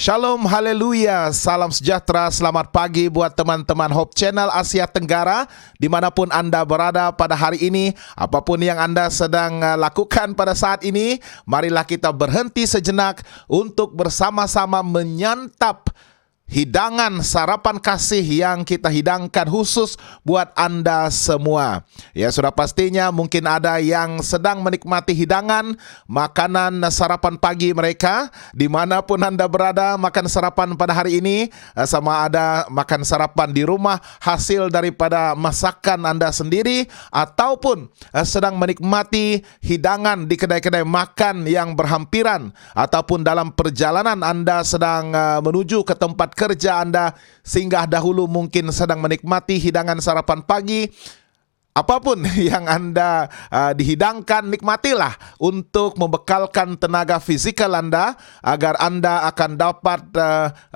Shalom, haleluya, salam sejahtera, selamat pagi buat teman-teman Hope Channel Asia Tenggara dimanapun Anda berada pada hari ini. Apapun yang Anda sedang lakukan pada saat ini, marilah kita berhenti sejenak untuk bersama-sama menyantap hidangan sarapan kasih yang kita hidangkan khusus buat Anda semua. Ya, sudah pastinya mungkin ada yang sedang menikmati hidangan, makanan sarapan pagi mereka. Dimanapun Anda berada, makan sarapan pada hari ini, sama ada makan sarapan di rumah, hasil daripada masakan Anda sendiri, ataupun sedang menikmati hidangan di kedai-kedai makan yang berhampiran, ataupun dalam perjalanan Anda sedang menuju ke tempat kerja Anda, singgah dahulu mungkin sedang menikmati hidangan sarapan pagi. Apapun yang Anda dihidangkan, nikmatilah untuk membekalkan tenaga fisikal Anda agar Anda akan dapat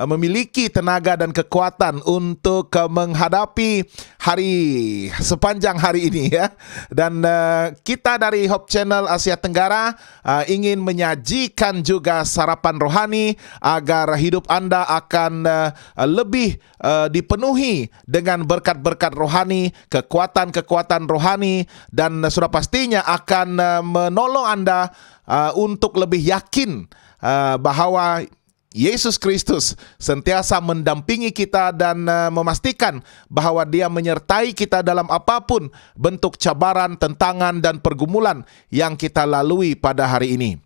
memiliki tenaga dan kekuatan untuk menghadapi sepanjang hari ini ya. Dan kita dari Hope Channel Asia Tenggara ingin menyajikan juga sarapan rohani agar hidup Anda akan lebih dipenuhi dengan berkat-berkat rohani, kekuatan-kekuatan rohani, dan sudah pastinya akan menolong Anda untuk lebih yakin bahwa Yesus Kristus sentiasa mendampingi kita dan memastikan bahwa Dia menyertai kita dalam apapun bentuk cabaran, tentangan, dan pergumulan yang kita lalui pada hari ini.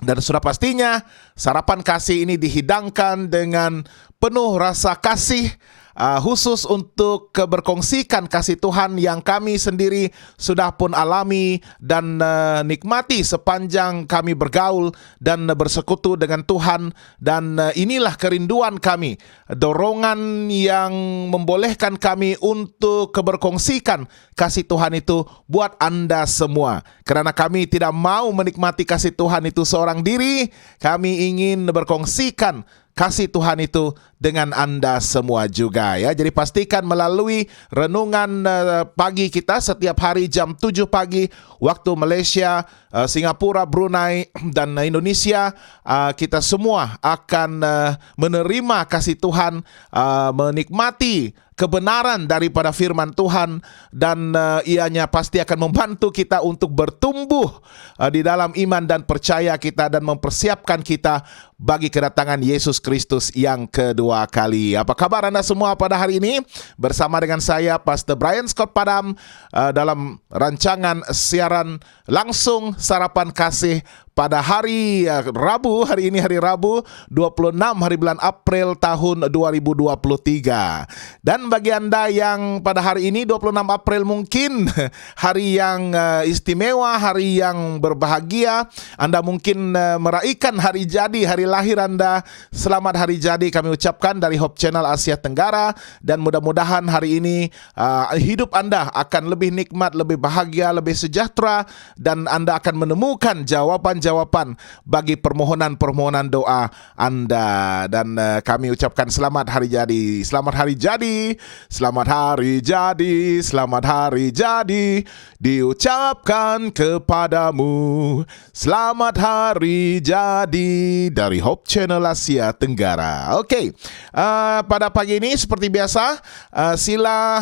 Dan sudah pastinya sarapan kasih ini dihidangkan dengan penuh rasa kasih, khusus untuk berkongsikan kasih Tuhan yang kami sendiri sudah pun alami dan nikmati sepanjang kami bergaul dan bersekutu dengan Tuhan. Dan inilah kerinduan kami, dorongan yang membolehkan kami untuk berkongsikan kasih Tuhan itu buat Anda semua. Karena kami tidak mau menikmati kasih Tuhan itu seorang diri, kami ingin berkongsikan kasih Tuhan itu dengan Anda semua juga ya. Jadi pastikan melalui renungan pagi kita setiap hari jam 7 pagi waktu Malaysia, Singapura, Brunei, dan Indonesia, kita semua akan menerima kasih Tuhan, menikmati kebenaran daripada firman Tuhan, dan ianya pasti akan membantu kita untuk bertumbuh di dalam iman dan percaya kita dan mempersiapkan kita bagi kedatangan Yesus Kristus yang kedua kali. Apa kabar Anda semua pada hari ini? Bersama dengan saya Pastor Brian Scott Padam dalam rancangan siaran langsung sarapan kasih pada hari Rabu. Hari ini hari Rabu 26 hari bulan April tahun 2023. Dan bagi Anda yang pada hari ini 26 April mungkin hari yang istimewa, hari yang berbahagia, Anda mungkin meraihkan hari jadi, hari lahir Anda. Selamat hari jadi kami ucapkan dari Hope Channel Asia Tenggara, dan mudah-mudahan hari ini hidup Anda akan lebih nikmat, lebih bahagia, lebih sejahtera, dan Anda akan menemukan jawaban-jawaban bagi permohonan-permohonan doa Anda. Dan kami ucapkan selamat hari jadi. Selamat hari jadi. Selamat hari jadi. Selamat hari jadi diucapkan kepadamu. Selamat hari jadi dari Hope Channel Asia Tenggara. Oke, pada pagi ini seperti biasa, sila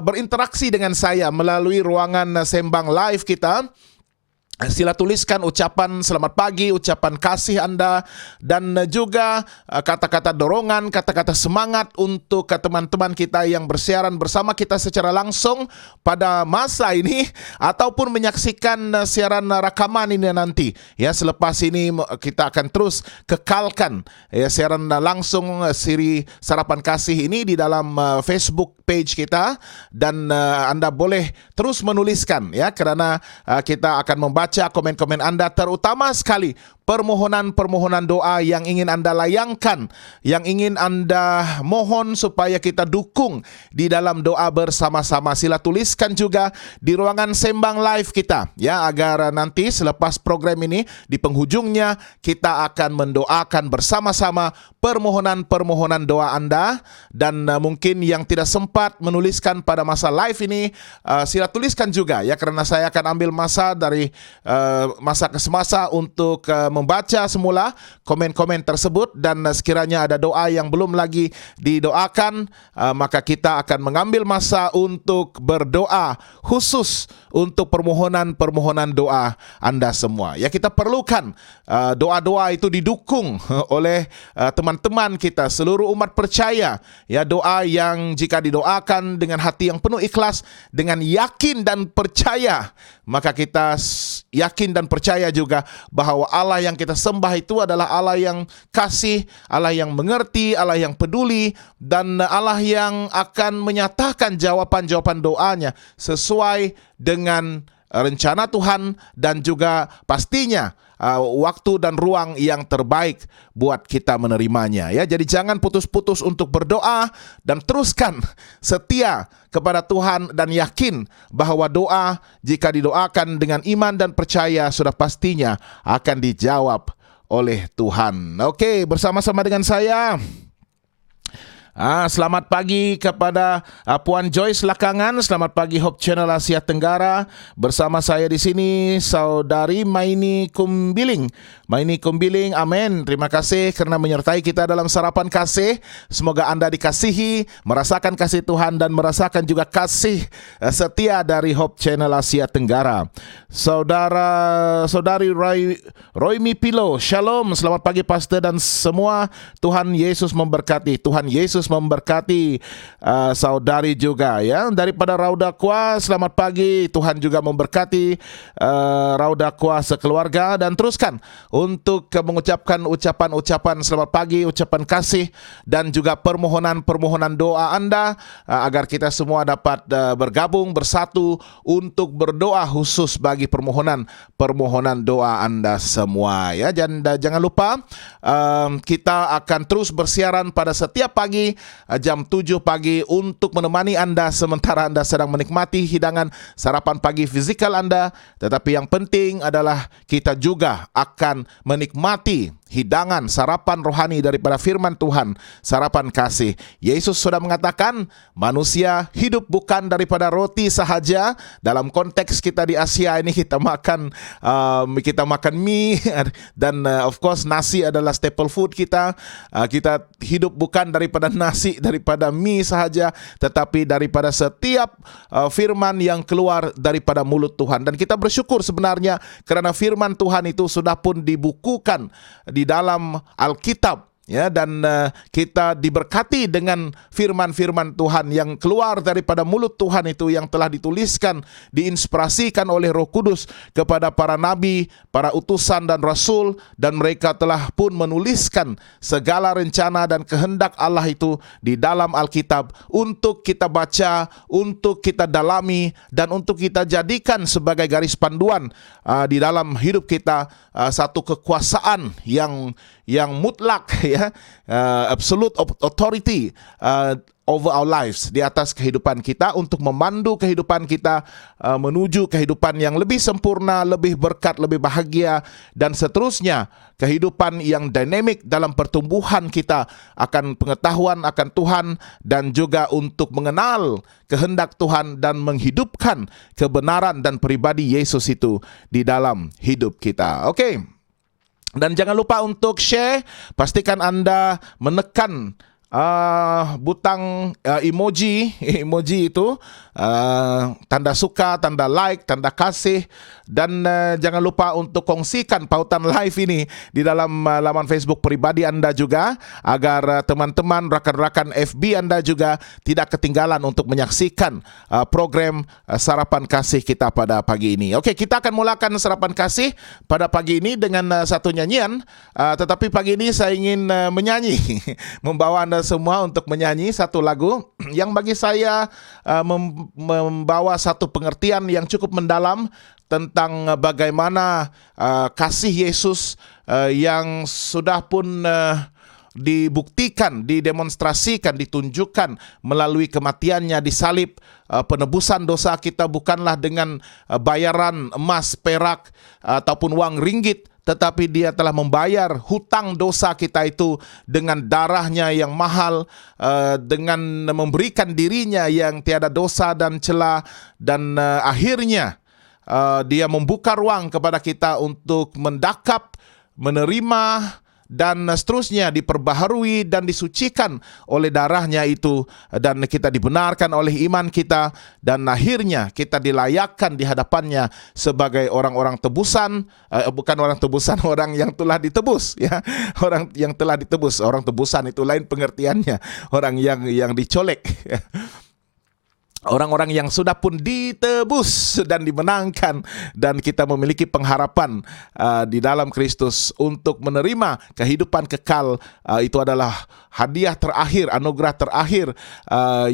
berinteraksi dengan saya melalui ruangan sembang live kita. Sila tuliskan ucapan selamat pagi, ucapan kasih Anda, dan juga kata-kata dorongan, kata-kata semangat untuk teman-teman kita yang bersiaran bersama kita secara langsung pada masa ini, ataupun menyaksikan siaran rekaman ini nanti. Ya, selepas ini kita akan terus kekalkan ya siaran langsung siri sarapan kasih ini di dalam Facebook page kita, dan Anda boleh terus menuliskan ya, karena kita akan membaca komen-komen Anda, terutama sekali permohonan-permohonan doa yang ingin Anda layangkan, yang ingin Anda mohon supaya kita dukung di dalam doa bersama-sama. Sila tuliskan juga di ruangan sembang live kita ya, agar nanti selepas program ini di penghujungnya kita akan mendoakan bersama-sama permohonan-permohonan doa Anda. Dan mungkin yang tidak sempat menuliskan pada masa live ini, sila tuliskan juga ya, karena saya akan ambil masa dari masa ke semasa untuk membaca semula komen-komen tersebut, dan sekiranya ada doa yang belum lagi didoakan, maka kita akan mengambil masa untuk berdoa khusus untuk permohonan doa Anda semua. Ya, kita perlukan doa-doa itu didukung oleh teman-teman kita, seluruh umat percaya. Ya, doa yang jika didoakan dengan hati yang penuh ikhlas, dengan yakin dan percaya, maka kita yakin dan percaya juga bahwa Allah yang kita sembah itu adalah Allah yang kasih, Allah yang mengerti, Allah yang peduli, dan Allah yang akan menyatakan jawaban-jawaban doanya sesuai dengan rencana Tuhan, dan juga pastinya waktu dan ruang yang terbaik buat kita menerimanya. Ya, jadi jangan putus-putus untuk berdoa, dan teruskan setia kepada Tuhan dan yakin bahwa doa jika didoakan dengan iman dan percaya sudah pastinya akan dijawab oleh Tuhan. Oke, bersama-sama dengan saya. Selamat pagi kepada Puan Joyce Lakangan. Selamat pagi Hope Channel Asia Tenggara. Bersama saya di sini Saudari Maini Kumbiling. Maini Kumbiling, amin. Terima kasih kerana menyertai kita dalam sarapan kasih. Semoga Anda dikasihi, merasakan kasih Tuhan, dan merasakan juga kasih setia dari Hope Channel Asia Tenggara. Saudari Roymi Pilo, Shalom. Selamat pagi Pastor dan semua. Tuhan Yesus memberkati. Tuhan Yesus memberkati saudari juga, ya. Daripada Raudakwa, selamat pagi. Tuhan juga memberkati Raudakwa sekeluarga, dan teruskan untuk mengucapkan ucapan-ucapan selamat pagi, ucapan kasih, dan juga permohonan doa Anda agar kita semua dapat bergabung bersatu untuk berdoa khusus bagi permohonan doa Anda semua, ya. Dan jangan lupa kita akan terus bersiaran pada setiap pagi jam 7 pagi untuk menemani Anda sementara Anda sedang menikmati hidangan sarapan pagi fizikal Anda. Tetapi yang penting adalah kita juga akan menikmati hidangan sarapan rohani daripada firman Tuhan, sarapan kasih. Yesus sudah mengatakan manusia hidup bukan daripada roti sahaja. Dalam konteks kita di Asia ini kita makan mie dan of course nasi adalah staple food kita. Kita hidup bukan daripada nasi, daripada mie sahaja, tetapi daripada setiap firman yang keluar daripada mulut Tuhan. Dan kita bersyukur sebenarnya kerana firman Tuhan itu sudah pun dibukukan di dalam Alkitab, ya, dan kita diberkati dengan firman-firman Tuhan yang keluar daripada mulut Tuhan itu, yang telah dituliskan, diinspirasikan oleh Roh Kudus kepada para nabi, para utusan dan rasul, dan mereka telah pun menuliskan segala rencana dan kehendak Allah itu di dalam Alkitab untuk kita baca, untuk kita dalami, dan untuk kita jadikan sebagai garis panduan di dalam hidup kita, satu kekuasaan yang mutlak, ya, absolute authority over our lives, di atas kehidupan kita, untuk memandu kehidupan kita menuju kehidupan yang lebih sempurna, lebih berkat, lebih bahagia, dan seterusnya, kehidupan yang dinamik dalam pertumbuhan kita akan pengetahuan akan Tuhan, dan juga untuk mengenal kehendak Tuhan dan menghidupkan kebenaran dan pribadi Yesus itu di dalam hidup kita. Oke. Dan jangan lupa untuk share. Pastikan Anda menekan butang emoji itu, tanda suka, tanda like, tanda kasih, dan jangan lupa untuk kongsikan pautan live ini di dalam laman Facebook pribadi Anda juga, agar teman-teman, rakan-rakan FB Anda juga tidak ketinggalan untuk menyaksikan program sarapan kasih kita pada pagi ini. Oke, kita akan mulakan sarapan kasih pada pagi ini dengan satu nyanyian, tetapi pagi ini saya ingin menyanyi membawa Anda semua untuk menyanyi satu lagu yang bagi saya membawa satu pengertian yang cukup mendalam tentang bagaimana kasih Yesus yang sudah pun dibuktikan, didemonstrasikan, ditunjukkan melalui kematiannya di salib. Penebusan dosa kita bukanlah dengan bayaran emas, perak, ataupun uang ringgit, tetapi Dia telah membayar hutang dosa kita itu dengan darahnya yang mahal, dengan memberikan dirinya yang tiada dosa dan celah, dan akhirnya Dia membuka ruang kepada kita untuk mendakap menerima, dan seterusnya diperbaharui dan disucikan oleh darahnya itu, dan kita dibenarkan oleh iman kita, dan akhirnya kita dilayakkan di hadapannya sebagai orang-orang tebusan, bukan orang tebusan, orang yang telah ditebus, ya, orang yang telah ditebus. Orang tebusan itu lain pengertiannya, orang yang dicolek. Orang-orang yang sudah pun ditebus dan dimenangkan, dan kita memiliki pengharapan di dalam Kristus untuk menerima kehidupan kekal. Itu adalah hadiah terakhir, anugerah terakhir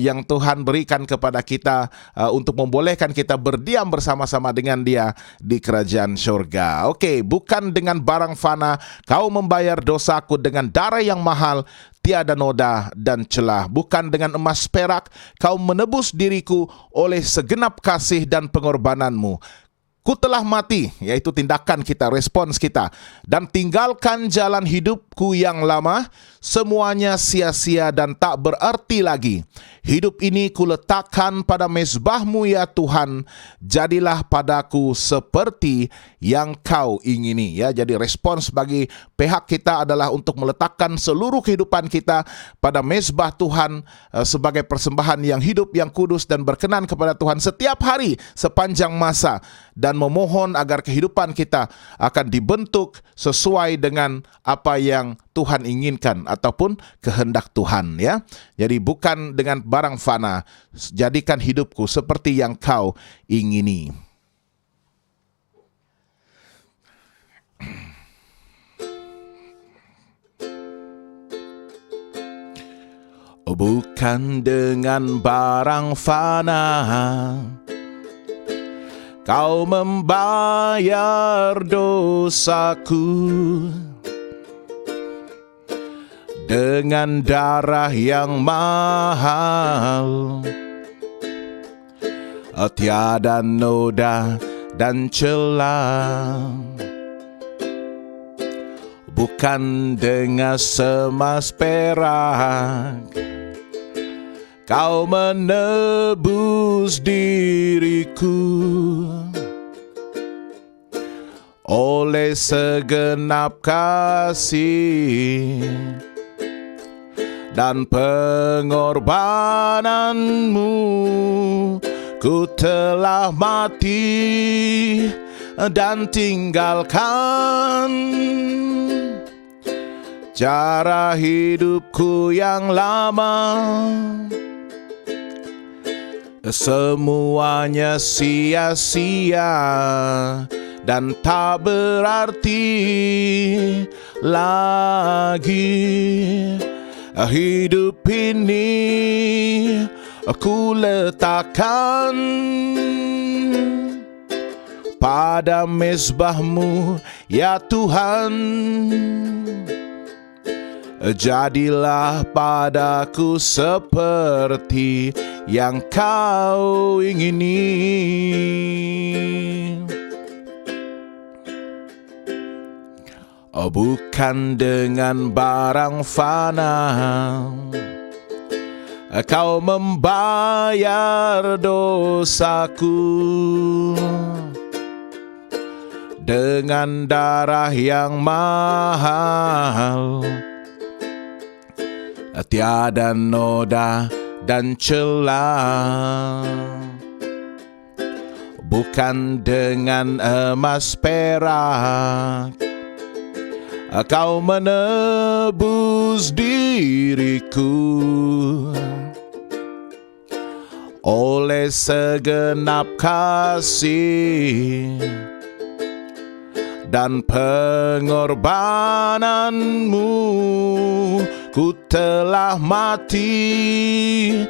yang Tuhan berikan kepada kita untuk membolehkan kita berdiam bersama-sama dengan Dia di kerajaan surga. Oke, bukan dengan barang fana kau membayar dosaku, dengan darah yang mahal, tiada noda dan celah. Bukan dengan emas perak kau menebus diriku oleh segenap kasih dan pengorbananmu. Ku telah mati, yaitu tindakan kita, respons kita, dan tinggalkan jalan hidupku yang lama, semuanya sia-sia dan tak berarti lagi. Hidup ini kuletakkan pada mezbahmu ya Tuhan, jadilah padaku seperti yang kau ingini. Ya, jadi respons bagi pihak kita adalah untuk meletakkan seluruh kehidupan kita pada mezbah Tuhan sebagai persembahan yang hidup, yang kudus dan berkenan kepada Tuhan setiap hari sepanjang masa, dan memohon agar kehidupan kita akan dibentuk sesuai dengan apa yang Tuhan inginkan ataupun kehendak Tuhan, ya. Jadi bukan dengan barang fana, jadikan hidupku seperti yang kau ingini. Bukan dengan barang fana kau membayar dosaku, dengan darah yang mahal, tiada noda dan celah. Bukan dengan semas perak kau menebus diriku oleh segenap kasih dan pengorbananmu. Ku telah mati dan tinggalkan cara hidupku yang lama. Semuanya sia-sia dan tak berarti lagi. Hidup ini aku letakkan pada mezbahmu ya Tuhan, jadilah padaku seperti yang kau ingini. Bukan dengan barang fana kau membayar dosaku, dengan darah yang mahal, tiada noda dan celah. Bukan dengan emas perak kau menebus diriku oleh segenap kasih dan pengorbananmu. Ku telah mati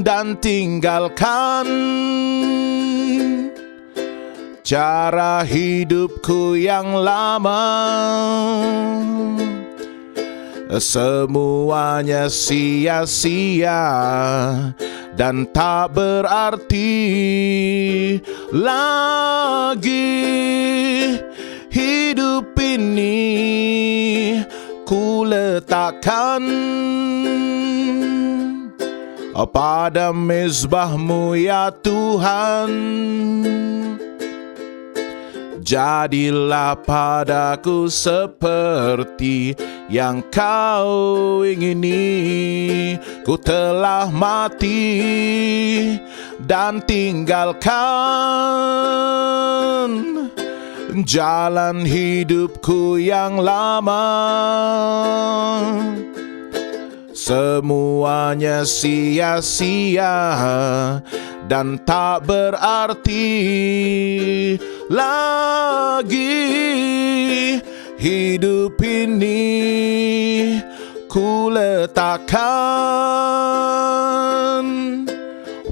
dan tinggalkan cara hidupku yang lama. Semuanya sia-sia dan tak berarti lagi. Hidup ini ku letakkan pada mezbahmu ya Tuhan, Jadilah padaku seperti yang kau ingini. Ku telah mati dan tinggalkan jalan hidupku yang lama. Semuanya sia-sia dan tak berarti lagi. Hidup ini ku letakkan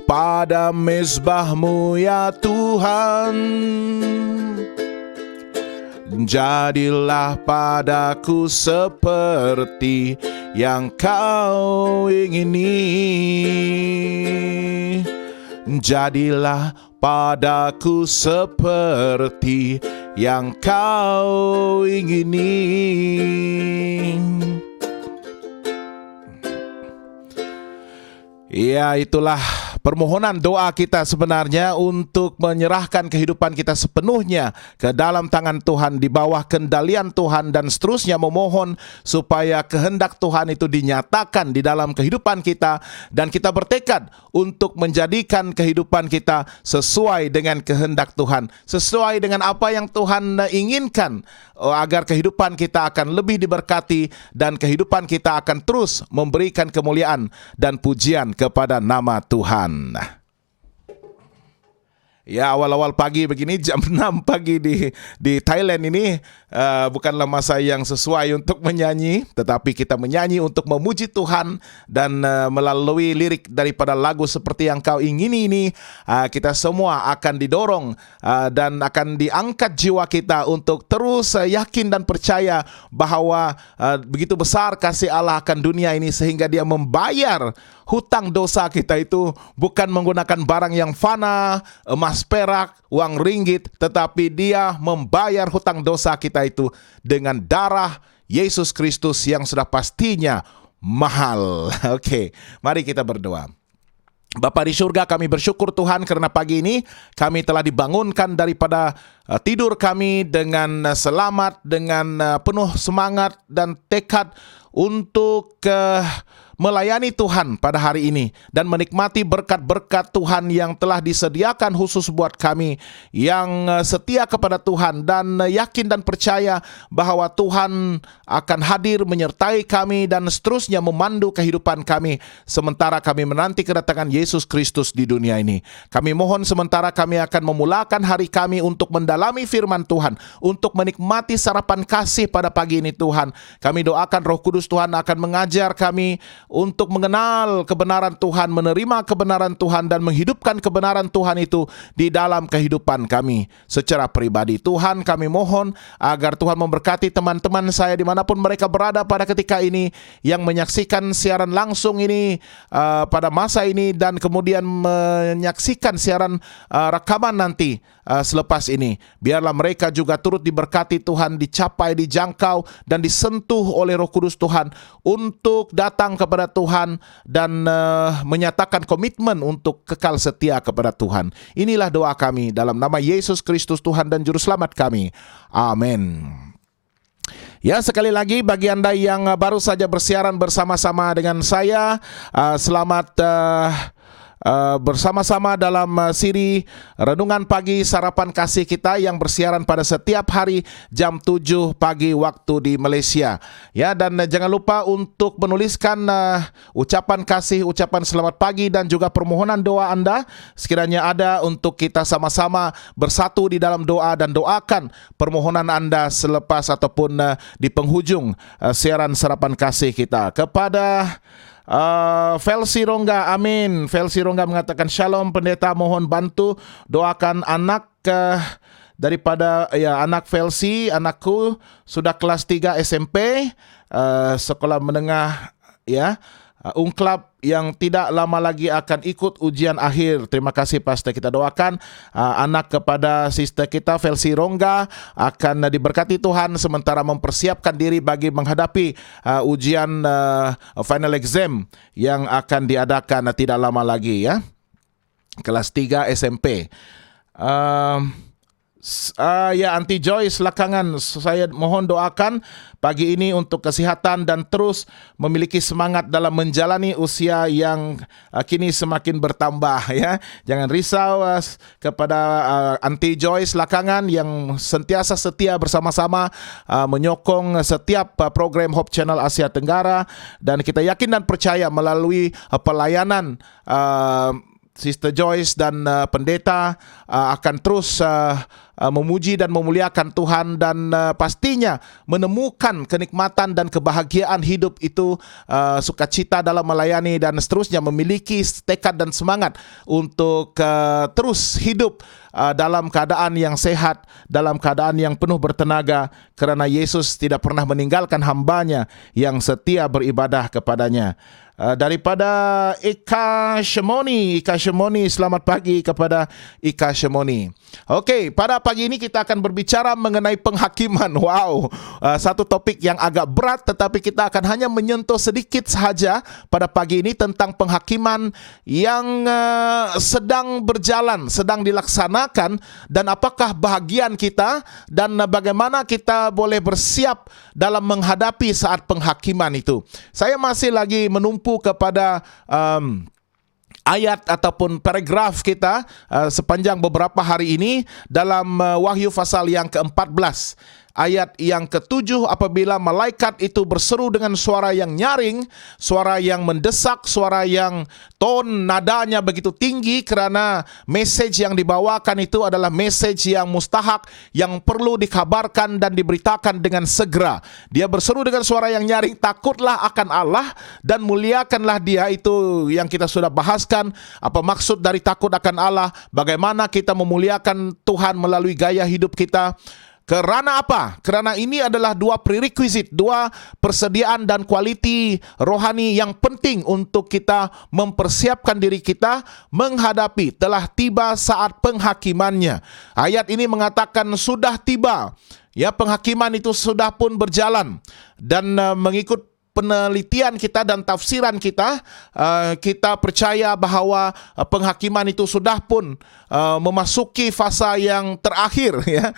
pada mezbah-Mu ya Tuhan. Jadilah padaku seperti yang kau ingini. Jadilah padaku seperti yang kau ingini. Ya, itulah permohonan doa kita sebenarnya untuk menyerahkan kehidupan kita sepenuhnya ke dalam tangan Tuhan, di bawah kendalian Tuhan, dan seterusnya memohon supaya kehendak Tuhan itu dinyatakan di dalam kehidupan kita, dan kita bertekad untuk menjadikan kehidupan kita sesuai dengan kehendak Tuhan, sesuai dengan apa yang Tuhan inginkan, agar kehidupan kita akan lebih diberkati dan kehidupan kita akan terus memberikan kemuliaan dan pujian kepada nama Tuhan. Ya, awal-awal pagi begini, jam 6 pagi di Thailand ini bukanlah masa yang sesuai untuk menyanyi, tetapi kita menyanyi untuk memuji Tuhan, dan melalui lirik daripada lagu seperti yang kau ingini ini, kita semua akan didorong dan akan diangkat jiwa kita untuk terus yakin dan percaya bahwa begitu besar kasih Allah akan dunia ini sehingga Dia membayar hutang dosa kita itu bukan menggunakan barang yang fana, emas perak, uang ringgit, tetapi Dia membayar hutang dosa kita itu dengan darah Yesus Kristus yang sudah pastinya mahal. Oke, mari kita berdoa. Bapa di surga, kami bersyukur Tuhan karena pagi ini kami telah dibangunkan daripada tidur kami dengan selamat, dengan penuh semangat dan tekad untuk melayani Tuhan pada hari ini dan menikmati berkat-berkat Tuhan yang telah disediakan khusus buat kami yang setia kepada Tuhan dan yakin dan percaya bahwa Tuhan akan hadir menyertai kami dan seterusnya memandu kehidupan kami sementara kami menanti kedatangan Yesus Kristus di dunia ini. Kami mohon sementara kami akan memulakan hari kami untuk mendalami firman Tuhan, untuk menikmati sarapan kasih pada pagi ini Tuhan. Kami doakan Roh Kudus Tuhan akan mengajar kami untuk mengenal kebenaran Tuhan, menerima kebenaran Tuhan, dan menghidupkan kebenaran Tuhan itu di dalam kehidupan kami secara pribadi. Tuhan, kami mohon agar Tuhan memberkati teman-teman saya dimanapun mereka berada pada ketika ini, yang menyaksikan siaran langsung ini pada masa ini, dan kemudian menyaksikan siaran rekaman nanti selepas ini. Biarlah mereka juga turut diberkati Tuhan, dicapai, dijangkau, dan disentuh oleh Roh Kudus Tuhan untuk datang kepada Tuhan dan menyatakan komitmen untuk kekal setia kepada Tuhan. Inilah doa kami dalam nama Yesus Kristus Tuhan dan Juru Selamat kami. Amin. Ya, sekali lagi bagi Anda yang baru saja bersiaran bersama-sama dengan saya, selamat bersama-sama dalam siri Renungan Pagi Sarapan Kasih kita yang bersiaran pada setiap hari jam 7 pagi waktu di Malaysia. Ya, dan jangan lupa untuk menuliskan ucapan kasih, ucapan selamat pagi dan juga permohonan doa Anda sekiranya ada untuk kita sama-sama bersatu di dalam doa dan doakan permohonan Anda selepas ataupun di penghujung siaran Sarapan Kasih kita. Kepada Felsi Rongga, amin. Felsi Rongga mengatakan, Shalom pendeta, mohon bantu doakan anak daripada anak Felsi, anakku sudah kelas 3 SMP, sekolah menengah Ungklab yang tidak lama lagi akan ikut ujian akhir. Terima kasih Pastor, kita doakan anak kepada sister kita Felsi Rongga akan diberkati Tuhan sementara mempersiapkan diri bagi menghadapi ujian final exam yang akan diadakan tidak lama lagi ya. Kelas 3 SMP. Ya, Aunty Joyce belakangan saya mohon doakan pagi ini untuk kesehatan dan terus memiliki semangat dalam menjalani usia yang kini semakin bertambah ya. Jangan risau kepada Aunty Joyce belakangan yang sentiasa setia bersama-sama menyokong setiap program Hope Channel Asia Tenggara, dan kita yakin dan percaya melalui pelayanan Sister Joyce dan pendeta akan terus memuji dan memuliakan Tuhan, dan pastinya menemukan kenikmatan dan kebahagiaan hidup itu, sukacita dalam melayani, dan seterusnya memiliki tekad dan semangat untuk terus hidup dalam keadaan yang sehat, dalam keadaan yang penuh bertenaga, kerana Yesus tidak pernah meninggalkan hambanya yang setia beribadah kepadanya. Daripada Ika Shemoni, selamat pagi kepada Ika Shemoni. Okey, pada pagi ini kita akan berbicara mengenai penghakiman. Wow, satu topik yang agak berat, tetapi kita akan hanya menyentuh sedikit sahaja pada pagi ini tentang penghakiman yang sedang berjalan, sedang dilaksanakan, dan apakah bahagian kita dan bagaimana kita boleh bersiap dalam menghadapi saat penghakiman itu. Saya masih lagi menumpu kepada ayat ataupun paragraf kita sepanjang beberapa hari ini dalam Wahyu pasal yang ke-14. Ayat yang ke-7, apabila malaikat itu berseru dengan suara yang nyaring, suara yang mendesak, suara yang ton nadanya begitu tinggi, kerana message yang dibawakan itu adalah message yang mustahak, yang perlu dikabarkan dan diberitakan dengan segera. Dia berseru dengan suara yang nyaring, takutlah akan Allah dan muliakanlah Dia. Itu yang kita sudah bahaskan, apa maksud dari takut akan Allah, bagaimana kita memuliakan Tuhan melalui gaya hidup kita. Kerana apa? Kerana ini adalah dua prerequisite, dua persediaan dan kualiti rohani yang penting untuk kita mempersiapkan diri kita menghadapi telah tiba saat penghakimannya. Ayat ini mengatakan sudah tiba. Ya, penghakiman itu sudah pun berjalan, dan mengikut penelitian kita dan tafsiran kita, kita percaya bahawa penghakiman itu sudah pun memasuki fasa yang terakhir ya.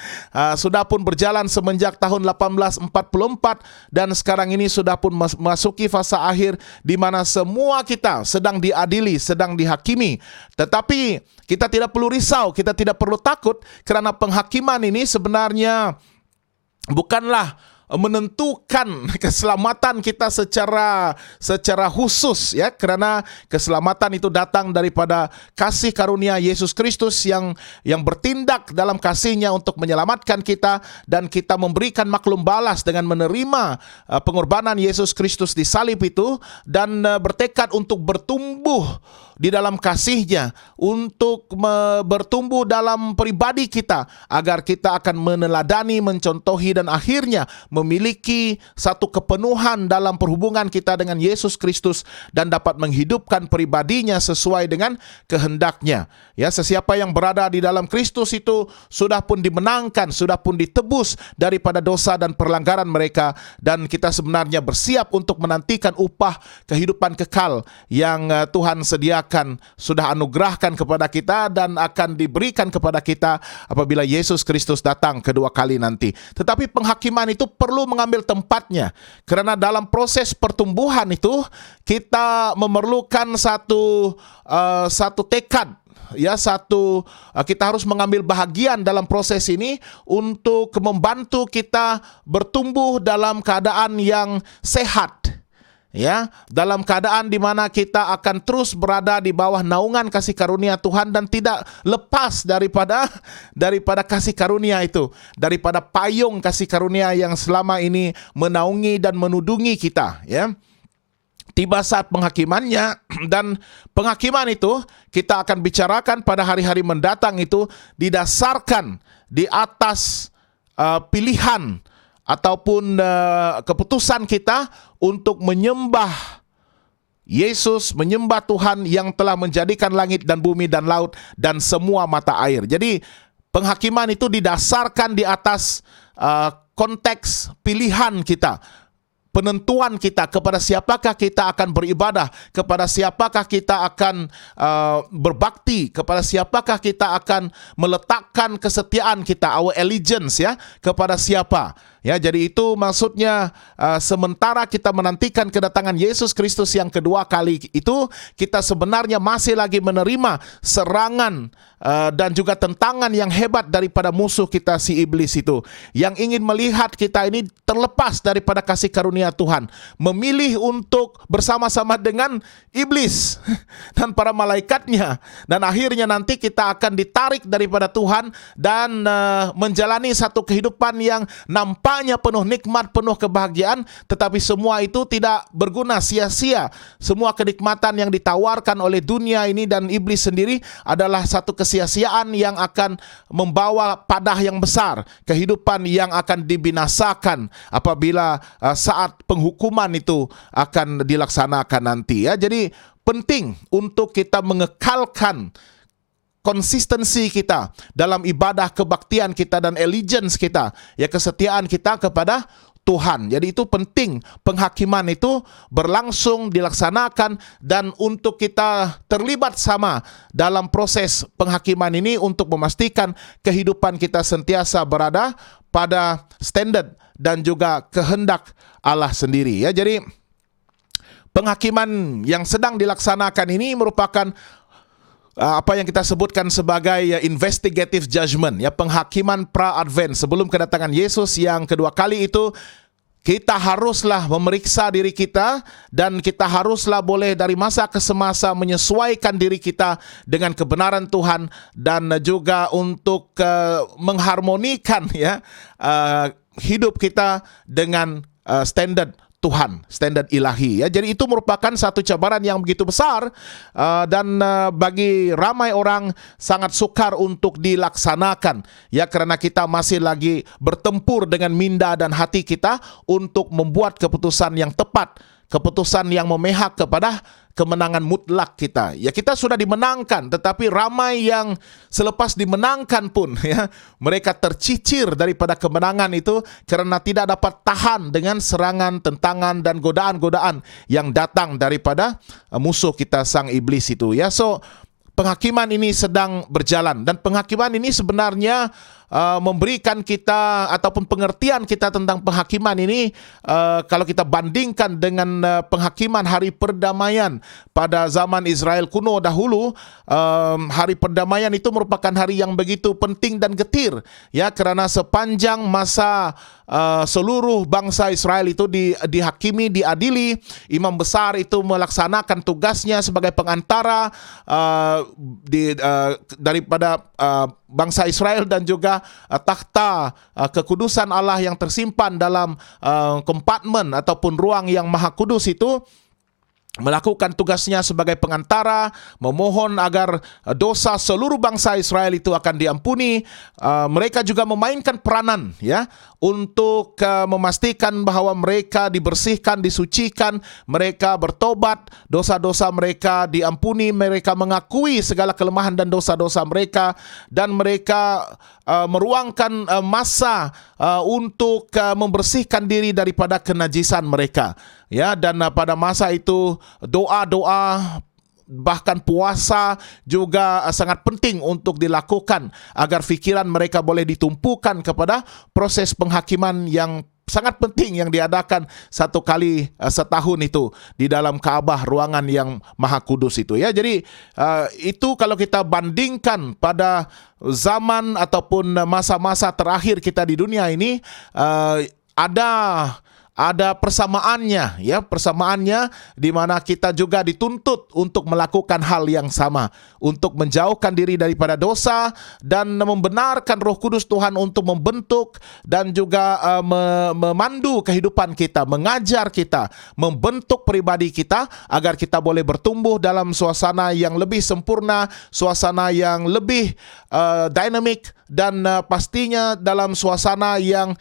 Sudah pun berjalan semenjak tahun 1844, dan sekarang ini sudah pun memasuki fasa akhir di mana semua kita sedang diadili, sedang dihakimi. Tetapi kita tidak perlu risau, kita tidak perlu takut, kerana penghakiman ini sebenarnya bukanlah menentukan keselamatan kita secara khusus ya, kerana keselamatan itu datang daripada kasih karunia Yesus Kristus yang bertindak dalam kasihnya untuk menyelamatkan kita, dan kita memberikan maklum balas dengan menerima pengorbanan Yesus Kristus di salib itu, dan bertekad untuk bertumbuh di dalam kasihnya, untuk bertumbuh dalam pribadi kita, agar kita akan meneladani, mencontohi, dan akhirnya memiliki satu kepenuhan dalam perhubungan kita dengan Yesus Kristus, dan dapat menghidupkan pribadinya sesuai dengan kehendaknya. Ya, sesiapa yang berada di dalam Kristus itu sudah pun dimenangkan, sudah pun ditebus daripada dosa dan perlanggaran mereka, dan kita sebenarnya bersiap untuk menantikan upah kehidupan kekal yang Tuhan sediakan, sudah anugerahkan kepada kita, dan akan diberikan kepada kita apabila Yesus Kristus datang kedua kali nanti. Tetapi penghakiman itu perlu mengambil tempatnya, kerana dalam proses pertumbuhan itu kita memerlukan satu tekad. Ya, kita harus mengambil bahagian dalam proses ini untuk membantu kita bertumbuh dalam keadaan yang sehat. Ya, dalam keadaan di mana kita akan terus berada di bawah naungan kasih karunia Tuhan, dan tidak lepas daripada kasih karunia itu, daripada payung kasih karunia yang selama ini menaungi dan menudungi kita. Ya, tiba saat penghakimannya, dan penghakiman itu kita akan bicarakan pada hari-hari mendatang itu didasarkan di atas pilihan ataupun keputusan kita untuk menyembah Yesus, menyembah Tuhan yang telah menjadikan langit dan bumi dan laut dan semua mata air. Jadi penghakiman itu didasarkan di atas konteks pilihan kita, penentuan kita kepada siapakah kita akan beribadah, kepada siapakah kita akan berbakti, kepada siapakah kita akan meletakkan kesetiaan kita, our allegiance ya, kepada siapa. Ya, jadi itu maksudnya sementara kita menantikan kedatangan Yesus Kristus yang kedua kali itu, kita sebenarnya masih lagi menerima serangan dan juga tentangan yang hebat daripada musuh kita si iblis itu, yang ingin melihat kita ini terlepas daripada kasih karunia Tuhan, memilih untuk bersama-sama dengan iblis dan para malaikatnya, dan akhirnya nanti kita akan ditarik daripada Tuhan dan menjalani satu kehidupan yang nampaknya penuh nikmat, penuh kebahagiaan, tetapi semua itu tidak berguna, sia-sia. Semua kenikmatan yang ditawarkan oleh dunia ini dan iblis sendiri adalah satu kesia-siaan yang akan membawa padah yang besar, kehidupan yang akan dibinasakan apabila saat penghukuman itu akan dilaksanakan nanti ya. Jadi penting untuk kita mengekalkan konsistensi kita dalam ibadah kebaktian kita dan allegiance kita, ya, kesetiaan kita kepada Tuhan. Jadi itu penting, penghakiman itu berlangsung, dilaksanakan, dan untuk kita terlibat sama dalam proses penghakiman ini untuk memastikan kehidupan kita sentiasa berada pada standard dan juga kehendak Allah sendiri ya. Jadi penghakiman yang sedang dilaksanakan ini merupakan apa yang kita sebutkan sebagai investigative judgment, ya, penghakiman pra-advent. Sebelum kedatangan Yesus yang kedua kali itu, kita haruslah memeriksa diri kita, dan kita haruslah boleh dari masa ke semasa menyesuaikan diri kita dengan kebenaran Tuhan, dan juga untuk mengharmonikan ya hidup kita dengan standard Tuhan, standar ilahi ya. Jadi itu merupakan satu cabaran yang begitu besar dan bagi ramai orang sangat sukar untuk dilaksanakan ya, karena kita masih lagi bertempur dengan minda dan hati kita untuk membuat keputusan yang tepat, keputusan yang memihak kepada kemenangan mutlak kita. Ya, kita sudah dimenangkan, tetapi ramai yang selepas dimenangkan pun ya, mereka tercicir daripada kemenangan itu karena tidak dapat tahan dengan serangan, tentangan, dan godaan-godaan yang datang daripada musuh kita sang iblis itu ya. So penghakiman ini sedang berjalan, dan penghakiman ini sebenarnya memberikan kita ataupun pengertian kita tentang penghakiman ini, kalau kita bandingkan dengan penghakiman hari perdamaian pada zaman Israel kuno dahulu, hari perdamaian itu merupakan hari yang begitu penting dan getir ya, karena sepanjang masa seluruh bangsa Israel itu dihakimi, diadili. Imam besar itu melaksanakan tugasnya sebagai pengantara daripada bangsa Israel dan juga takhta kekudusan Allah yang tersimpan dalam kompartmen ataupun ruang yang maha kudus itu, melakukan tugasnya sebagai pengantara, memohon agar dosa seluruh bangsa Israel itu akan diampuni. Mereka juga memainkan peranan ya, untuk memastikan bahwa mereka dibersihkan, disucikan, mereka bertobat, dosa-dosa mereka diampuni, mereka mengakui segala kelemahan dan dosa-dosa mereka, dan mereka meruangkan masa untuk membersihkan diri daripada kenajisan mereka. Ya, dan pada masa itu doa-doa bahkan puasa juga sangat penting untuk dilakukan agar fikiran mereka boleh ditumpukan kepada proses penghakiman yang sangat penting yang diadakan satu kali setahun itu di dalam Ka'bah, ruangan yang maha kudus itu ya. Jadi itu kalau kita bandingkan pada zaman ataupun masa-masa terakhir kita di dunia ini, ada persamaannya ya, persamaannya di mana kita juga dituntut untuk melakukan hal yang sama, untuk menjauhkan diri daripada dosa dan membenarkan Roh Kudus Tuhan untuk membentuk dan juga memandu kehidupan kita, mengajar kita, membentuk pribadi kita agar kita boleh bertumbuh dalam suasana yang lebih sempurna, suasana yang lebih dinamik, dan pastinya dalam suasana yang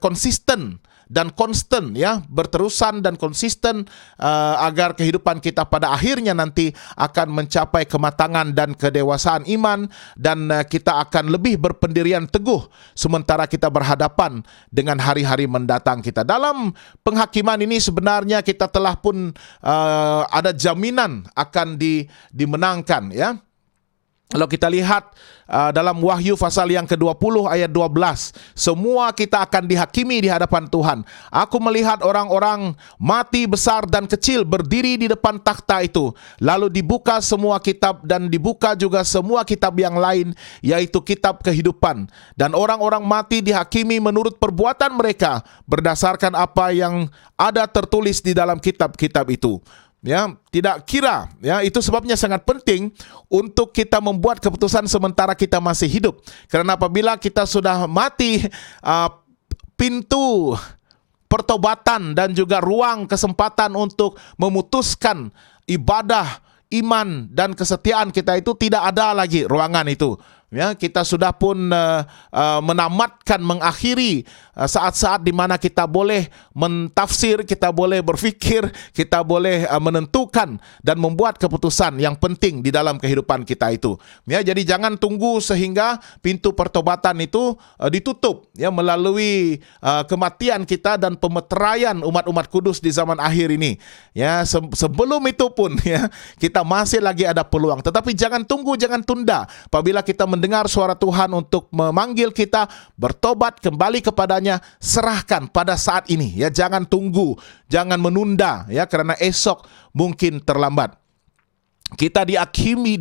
konsisten dan konstan, ya, berterusan dan konsisten, agar kehidupan kita pada akhirnya nanti akan mencapai kematangan dan kedewasaan iman, dan kita akan lebih berpendirian teguh sementara kita berhadapan dengan hari-hari mendatang kita. Dalam penghakiman ini sebenarnya kita telah pun ada jaminan akan dimenangkan, ya. Kalau kita lihat dalam Wahyu pasal yang ke-20 ayat 12, semua kita akan dihakimi di hadapan Tuhan. Aku melihat orang-orang mati besar dan kecil berdiri di depan takhta itu. Lalu dibuka semua kitab dan dibuka juga semua kitab yang lain, yaitu kitab kehidupan. Dan orang-orang mati dihakimi menurut perbuatan mereka berdasarkan apa yang ada tertulis di dalam kitab-kitab itu. Ya, tidak kira, ya, itu sebabnya sangat penting untuk kita membuat keputusan sementara kita masih hidup. Karena apabila kita sudah mati, pintu pertobatan dan juga ruang kesempatan untuk memutuskan ibadah, iman dan kesetiaan kita itu tidak ada lagi ruangan itu. Ya, kita sudah pun menamatkan, mengakhiri saat-saat di mana kita boleh mentafsir, kita boleh berfikir, kita boleh menentukan dan membuat keputusan yang penting di dalam kehidupan kita itu. Ya, jadi jangan tunggu sehingga pintu pertobatan itu ditutup, ya, melalui kematian kita dan pemeteraian umat-umat kudus di zaman akhir ini. Ya, sebelum itu pun, ya, kita masih lagi ada peluang. Tetapi jangan tunggu, jangan tunda. Apabila kita mendengar suara Tuhan untuk memanggil kita bertobat kembali kepadanya, serahkan pada saat ini, ya, jangan tunggu, jangan menunda, ya, karena esok mungkin terlambat. Kita dihakimi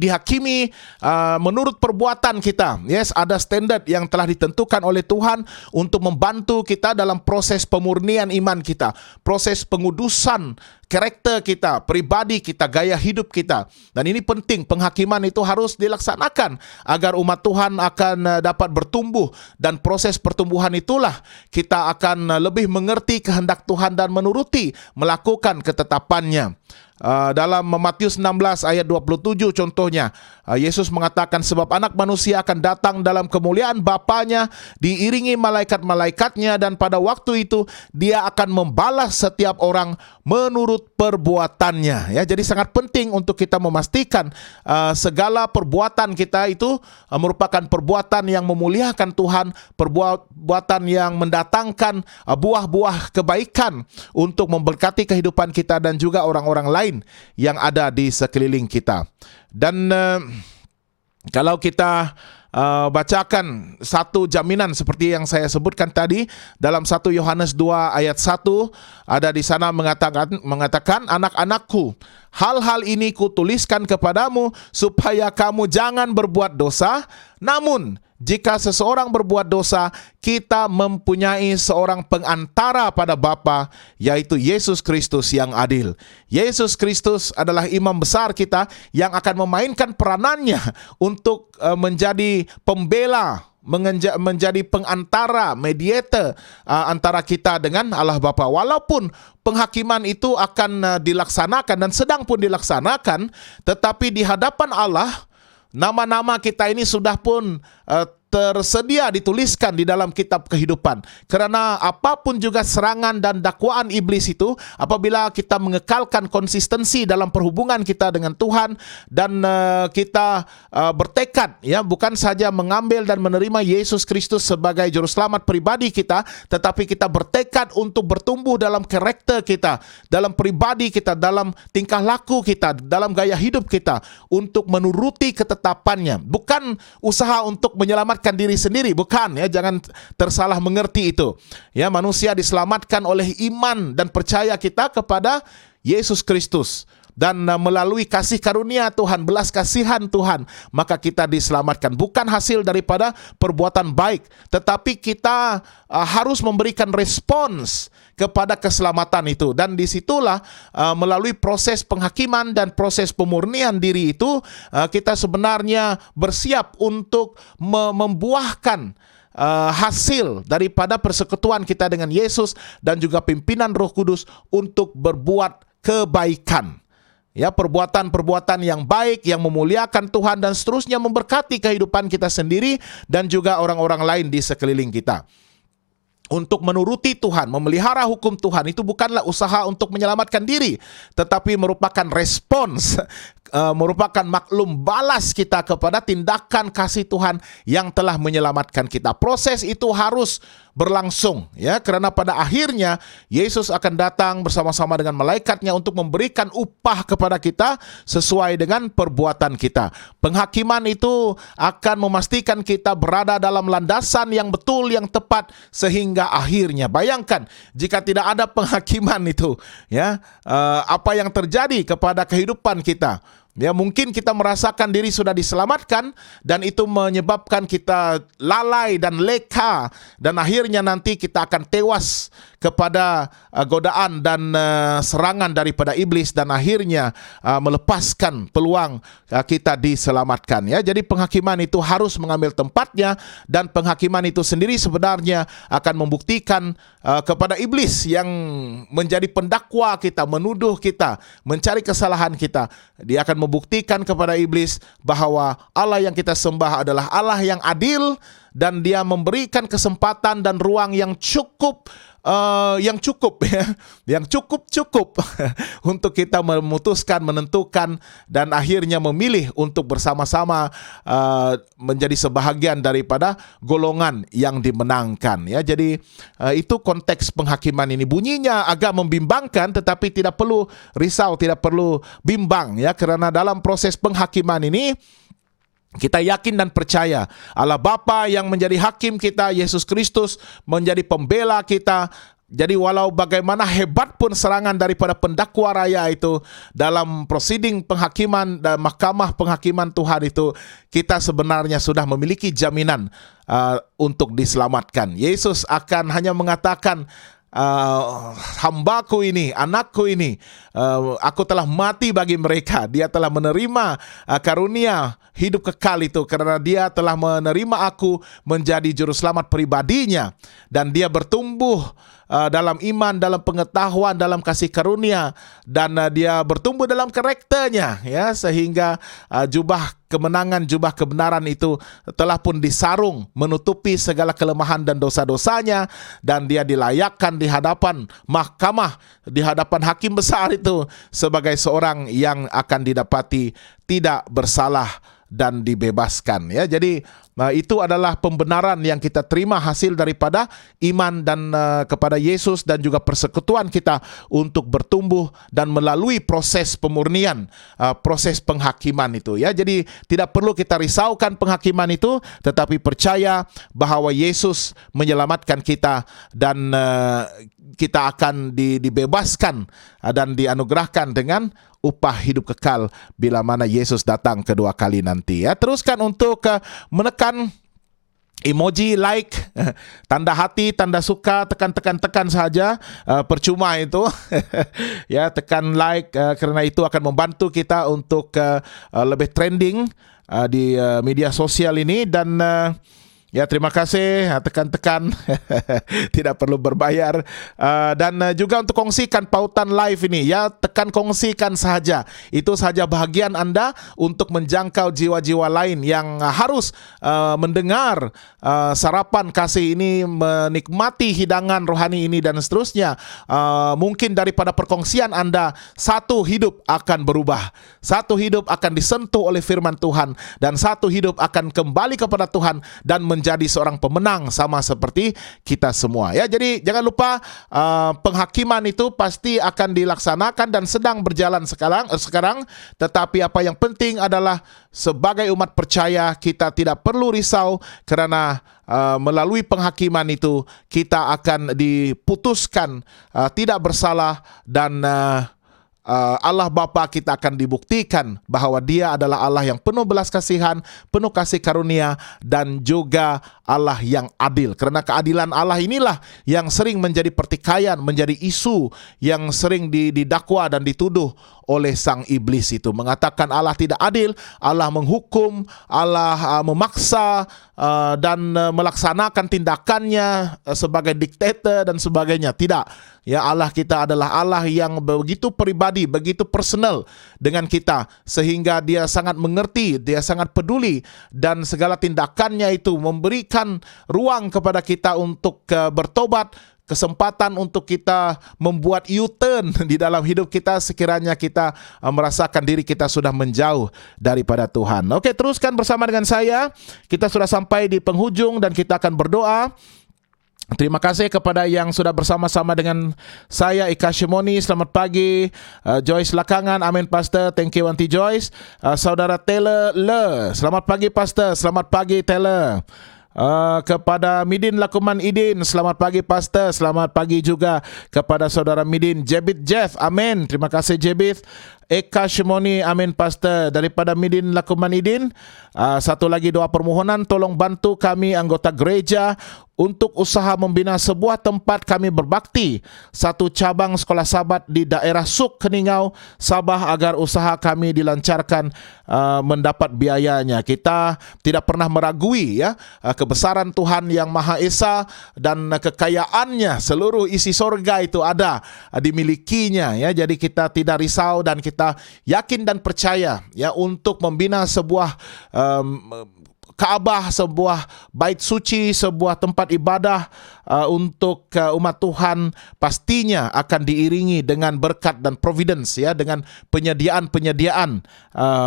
menurut perbuatan kita. Yes, ada standar yang telah ditentukan oleh Tuhan untuk membantu kita dalam proses pemurnian iman kita, proses pengudusan karakter kita, pribadi kita, gaya hidup kita. Dan ini penting, penghakiman itu harus dilaksanakan agar umat Tuhan akan dapat bertumbuh, dan proses pertumbuhan itulah kita akan lebih mengerti kehendak Tuhan dan menuruti, melakukan ketetapannya. Dalam Matius 16 ayat 27 contohnya, Yesus mengatakan, sebab anak manusia akan datang dalam kemuliaan Bapanya diiringi malaikat-malaikatnya, dan pada waktu itu dia akan membalas setiap orang menurut perbuatannya. Ya, jadi sangat penting untuk kita memastikan segala perbuatan kita itu merupakan perbuatan yang memuliakan Tuhan, perbuatan yang mendatangkan buah-buah kebaikan untuk memberkati kehidupan kita dan juga orang-orang lain yang ada di sekeliling kita. Dan kalau kita bacakan satu jaminan seperti yang saya sebutkan tadi dalam 1 Yohanes 2 ayat 1, ada di sana mengatakan, anak-anakku, hal-hal ini kutuliskan kepadamu supaya kamu jangan berbuat dosa. Namun jika seseorang berbuat dosa, kita mempunyai seorang pengantara pada Bapa, yaitu Yesus Kristus yang adil. Yesus Kristus adalah imam besar kita yang akan memainkan peranannya untuk menjadi pembela, menjadi pengantara, mediator antara kita dengan Allah Bapa. Walaupun penghakiman itu akan dilaksanakan dan sedang pun dilaksanakan, tetapi di hadapan Allah, nama-nama kita ini sudah pun tersedia dituliskan di dalam kitab kehidupan. Karena apapun juga serangan dan dakwaan iblis itu, apabila kita mengekalkan konsistensi dalam perhubungan kita dengan Tuhan dan kita bertekad, ya, bukan saja mengambil dan menerima Yesus Kristus sebagai juru selamat pribadi kita, tetapi kita bertekad untuk bertumbuh dalam karakter kita, dalam pribadi kita, dalam tingkah laku kita, dalam gaya hidup kita, untuk menuruti ketetapannya. Bukan usaha untuk menyelamatkan diri sendiri, bukan, ya, jangan tersalah mengerti itu. Ya, manusia diselamatkan oleh iman dan percaya kita kepada Yesus Kristus, dan melalui kasih karunia Tuhan, belas kasihan Tuhan, maka kita diselamatkan. Bukan hasil daripada perbuatan baik, tetapi kita harus memberikan respons kepada keselamatan itu. Dan disitulah melalui proses penghakiman dan proses pemurnian diri itu, kita sebenarnya bersiap untuk membuahkan hasil daripada persekutuan kita dengan Yesus dan juga pimpinan Roh Kudus untuk berbuat kebaikan. Ya, perbuatan-perbuatan yang baik, yang memuliakan Tuhan dan seterusnya, memberkati kehidupan kita sendiri dan juga orang-orang lain di sekeliling kita. untuk menuruti Tuhan, memelihara hukum Tuhan itu bukanlah usaha untuk menyelamatkan diri, tetapi merupakan respons, merupakan maklum balas kita kepada tindakan kasih Tuhan yang telah menyelamatkan kita. Proses itu harus berlangsung, ya, karena pada akhirnya Yesus akan datang bersama-sama dengan malaikatnya untuk memberikan upah kepada kita sesuai dengan perbuatan kita. Penghakiman itu akan memastikan kita berada dalam landasan yang betul, yang tepat, sehingga akhirnya bayangkan jika tidak ada penghakiman itu, ya, apa yang terjadi kepada kehidupan kita. Ya, mungkin kita merasakan diri sudah diselamatkan dan itu menyebabkan kita lalai dan leka, dan akhirnya nanti kita akan tewas kepada godaan dan serangan daripada iblis, dan akhirnya melepaskan peluang kita diselamatkan, ya. Jadi penghakiman itu harus mengambil tempatnya, dan penghakiman itu sendiri sebenarnya akan membuktikan kepada iblis yang menjadi pendakwa kita, menuduh kita, mencari kesalahan kita. Dia akan membuktikan kepada iblis bahwa Allah yang kita sembah adalah Allah yang adil, dan dia memberikan kesempatan dan ruang yang cukup, yang cukup untuk kita memutuskan, menentukan, dan akhirnya memilih untuk bersama-sama menjadi sebahagian daripada golongan yang dimenangkan, ya. Jadi itu konteks penghakiman ini. Bunyinya agak membimbangkan, tetapi tidak perlu risau, tidak perlu bimbang, ya, karena dalam proses penghakiman ini kita yakin dan percaya Allah Bapa yang menjadi hakim kita, Yesus Kristus menjadi pembela kita. Jadi walau bagaimana hebat pun serangan daripada pendakwa raya itu dalam proceeding penghakiman dan mahkamah penghakiman Tuhan itu, kita sebenarnya sudah memiliki jaminan untuk diselamatkan. Yesus akan hanya mengatakan, hambaku ini, anakku ini, aku telah mati bagi mereka. Dia telah menerima karunia hidup kekal itu karena dia telah menerima aku menjadi juru selamat pribadinya, dan dia bertumbuh dalam iman, dalam pengetahuan, dalam kasih karunia, dan dia bertumbuh dalam karakternya, ya, sehingga jubah kemenangan, jubah kebenaran itu telah pun disarung menutupi segala kelemahan dan dosa-dosanya, dan dia dilayakkan di hadapan mahkamah, di hadapan hakim besar itu sebagai seorang yang akan didapati tidak bersalah dan dibebaskan, ya. Jadi itu adalah pembenaran yang kita terima hasil daripada iman dan kepada Yesus, dan juga persekutuan kita untuk bertumbuh dan melalui proses pemurnian, proses penghakiman itu, ya. Jadi tidak perlu kita risaukan penghakiman itu, tetapi percaya bahwa Yesus menyelamatkan kita, dan kita akan dibebaskan dan dianugerahkan dengan upah hidup kekal bila mana Yesus datang kedua kali nanti, ya. Teruskan untuk menekan emoji like, tanda hati, tanda suka, tekan saja, percuma itu. Ya, tekan like karena itu akan membantu kita untuk lebih trending di media sosial ini, dan ya, terima kasih, tekan-tekan, tidak perlu berbayar, dan juga untuk kongsikan pautan live ini, ya, tekan kongsikan saja, itu saja bahagian Anda untuk menjangkau jiwa-jiwa lain yang harus mendengar sarapan kasih ini, menikmati hidangan rohani ini, dan seterusnya. Mungkin daripada perkongsian Anda, satu hidup akan berubah, satu hidup akan disentuh oleh firman Tuhan, dan satu hidup akan kembali kepada Tuhan dan menjadi seorang pemenang sama seperti kita semua, ya. Jadi jangan lupa penghakiman itu pasti akan dilaksanakan dan sedang berjalan sekarang, tetapi apa yang penting adalah sebagai umat percaya kita tidak perlu risau, karena melalui penghakiman itu kita akan diputuskan tidak bersalah, dan Allah Bapa kita akan dibuktikan bahwa Dia adalah Allah yang penuh belas kasihan, penuh kasih karunia, dan juga Allah yang adil. Karena keadilan Allah inilah yang sering menjadi pertikaian, menjadi isu yang sering didakwa dan dituduh oleh sang iblis itu. Mengatakan Allah tidak adil, Allah menghukum, Allah memaksa dan melaksanakan tindakannya sebagai diktator dan sebagainya. Tidak. Ya, Allah kita adalah Allah yang begitu pribadi, begitu personal dengan kita, sehingga Dia sangat mengerti, Dia sangat peduli, dan segala tindakannya itu memberikan memberikan ruang kepada kita untuk bertobat, kesempatan untuk kita membuat U-turn di dalam hidup kita sekiranya kita merasakan diri kita sudah menjauh daripada Tuhan. Oke, teruskan bersama dengan saya. Kita sudah sampai di penghujung dan kita akan berdoa. Terima kasih kepada yang sudah bersama-sama dengan saya, Ika Shimoni. Selamat pagi. Joyce Lakangan, amin Pastor. Thank you Auntie Joyce. Saudara Taylor Le, selamat pagi Pastor. Selamat pagi Taylor. Kepada Midin Lakuman Idin, selamat pagi Pastor. Selamat pagi juga kepada saudara Midin. Jebit Jeff, amin. Terima kasih Jebit. Eka Shimoni, amin Pastor. Daripada Midin Lakuman Idin, satu lagi doa permohonan, tolong bantu kami anggota gereja untuk usaha membina sebuah tempat kami berbakti, satu cabang sekolah Sabat di daerah Suk Keningau, Sabah, agar usaha kami dilancarkan mendapat biayanya. Kita tidak pernah meragui ya kebesaran Tuhan yang Maha Esa dan kekayaannya, seluruh isi sorga itu ada dimilikinya ya. Jadi kita tidak risau dan kita yakin dan percaya ya untuk membina sebuah Kaabah, sebuah bait suci, sebuah tempat ibadah untuk umat Tuhan pastinya akan diiringi dengan berkat dan providence ya, dengan penyediaan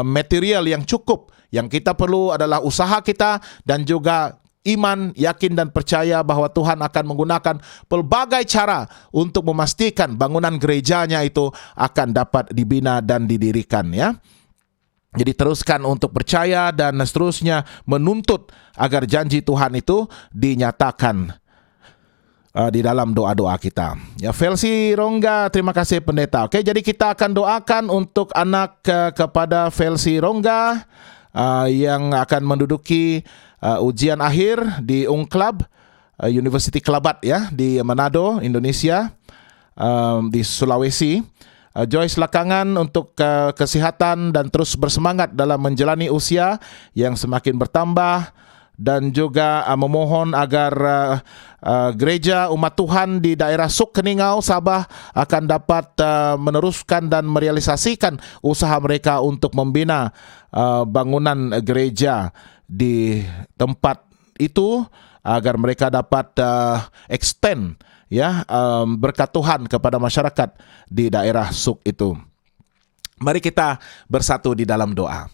material yang cukup. Yang kita perlu adalah usaha kita dan juga iman, yakin dan percaya bahwa Tuhan akan menggunakan pelbagai cara untuk memastikan bangunan gerejanya itu akan dapat dibina dan didirikan ya. Jadi teruskan untuk percaya dan seterusnya menuntut agar janji Tuhan itu dinyatakan di dalam doa-doa kita. Ya, Felsi Rongga, terima kasih pendeta. Oke, jadi kita akan doakan untuk anak kepada Felsi Rongga yang akan menduduki ujian akhir di Ungklab University Kelabat ya di Manado, Indonesia, di Sulawesi. Joyce Lakangan untuk kesihatan dan terus bersemangat dalam menjalani usia yang semakin bertambah, dan juga memohon agar gereja umat Tuhan di daerah Suk Keningau, Sabah akan dapat meneruskan dan merealisasikan usaha mereka untuk membina bangunan gereja di tempat itu agar mereka dapat extend ya berkat Tuhan kepada masyarakat di daerah Suk itu. Mari kita bersatu di dalam doa.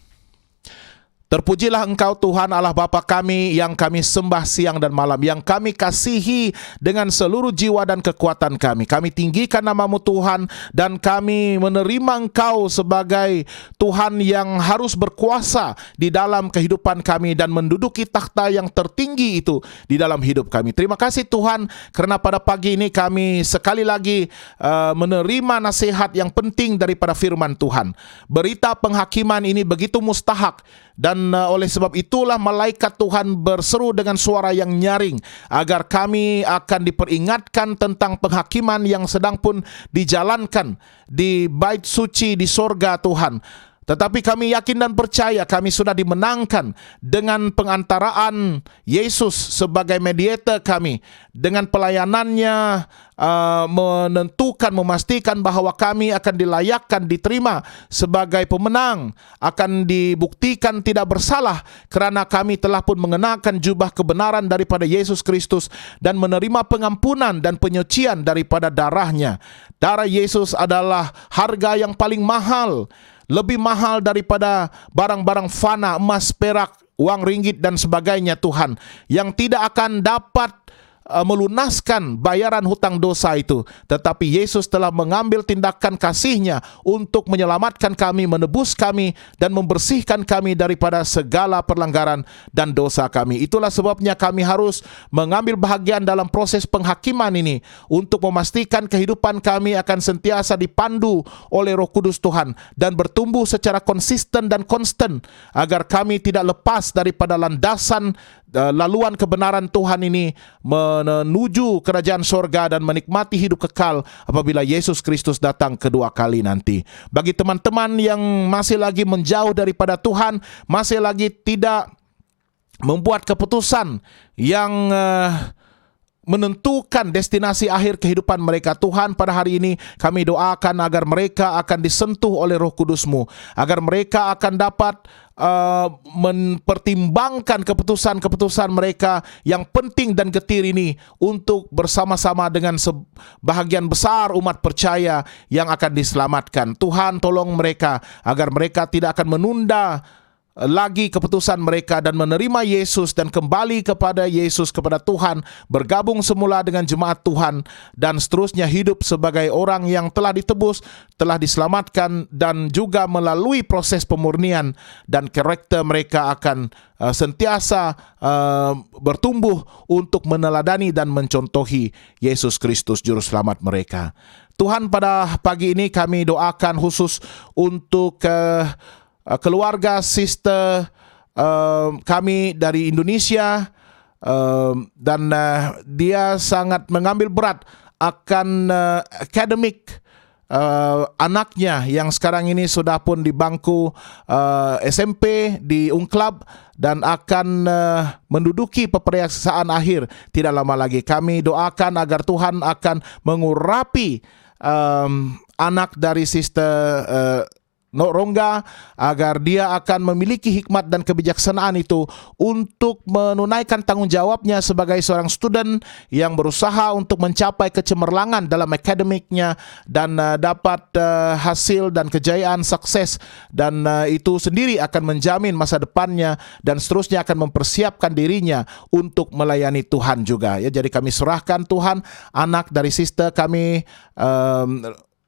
Terpujilah Engkau Tuhan Allah Bapa kami yang kami sembah siang dan malam, yang kami kasihi dengan seluruh jiwa dan kekuatan kami. Kami tinggikan nama-Mu Tuhan dan kami menerima Engkau sebagai Tuhan yang harus berkuasa di dalam kehidupan kami dan menduduki takhta yang tertinggi itu di dalam hidup kami. Terima kasih Tuhan karena pada pagi ini kami sekali lagi menerima nasihat yang penting daripada firman Tuhan. Berita penghakiman ini begitu mustahak. Dan oleh sebab itulah malaikat Tuhan berseru dengan suara yang nyaring agar kami akan diperingatkan tentang penghakiman yang sedang pun dijalankan di bait suci di sorga Tuhan. Tetapi kami yakin dan percaya kami sudah dimenangkan dengan pengantaraan Yesus sebagai mediator kami. Dengan pelayanannya menentukan, memastikan bahwa kami akan dilayakkan, diterima sebagai pemenang, akan dibuktikan tidak bersalah kerana kami telah pun mengenakan jubah kebenaran daripada Yesus Kristus dan menerima pengampunan dan penyucian daripada darahnya. Darah Yesus adalah harga yang paling mahal, lebih mahal daripada barang-barang fana, emas, perak, uang ringgit dan sebagainya Tuhan, yang tidak akan dapat melunaskan bayaran hutang dosa itu. Tetapi Yesus telah mengambil tindakan kasih-Nya untuk menyelamatkan kami, menebus kami dan membersihkan kami daripada segala pelanggaran dan dosa kami. Itulah sebabnya kami harus mengambil bahagian dalam proses penghakiman ini untuk memastikan kehidupan kami akan sentiasa dipandu oleh Roh Kudus Tuhan dan bertumbuh secara konsisten dan konstan agar kami tidak lepas daripada landasan laluan kebenaran Tuhan ini menuju kerajaan sorga dan menikmati hidup kekal apabila Yesus Kristus datang kedua kali nanti. Bagi teman-teman yang masih lagi menjauh daripada Tuhan, masih lagi tidak membuat keputusan yang menentukan destinasi akhir kehidupan mereka, Tuhan, pada hari ini kami doakan agar mereka akan disentuh oleh Roh Kudus-Mu, agar mereka akan dapat mempertimbangkan keputusan-keputusan mereka yang penting dan getir ini untuk bersama-sama dengan sebahagian besar umat percaya yang akan diselamatkan. Tuhan tolong mereka agar mereka tidak akan menunda lagi keputusan mereka dan menerima Yesus dan kembali kepada Yesus, kepada Tuhan, bergabung semula dengan jemaat Tuhan, dan seterusnya hidup sebagai orang yang telah ditebus, telah diselamatkan, dan juga melalui proses pemurnian, dan karakter mereka akan sentiasa bertumbuh untuk meneladani dan mencontohi Yesus Kristus Juru Selamat mereka. Tuhan, pada pagi ini kami doakan khusus untuk keluarga sister kami dari Indonesia, dan dia sangat mengambil berat akan akademik anaknya yang sekarang ini sudah pun di bangku SMP di Unklab dan akan menduduki peperiksaan akhir tidak lama lagi. Kami doakan agar Tuhan akan mengurapi anak dari sister Rongga, agar dia akan memiliki hikmat dan kebijaksanaan itu untuk menunaikan tanggung jawabnya sebagai seorang student yang berusaha untuk mencapai kecemerlangan dalam akademiknya dan dapat hasil dan kejayaan sukses, dan itu sendiri akan menjamin masa depannya dan seterusnya akan mempersiapkan dirinya untuk melayani Tuhan juga. Ya, jadi kami serahkan Tuhan anak dari sister kami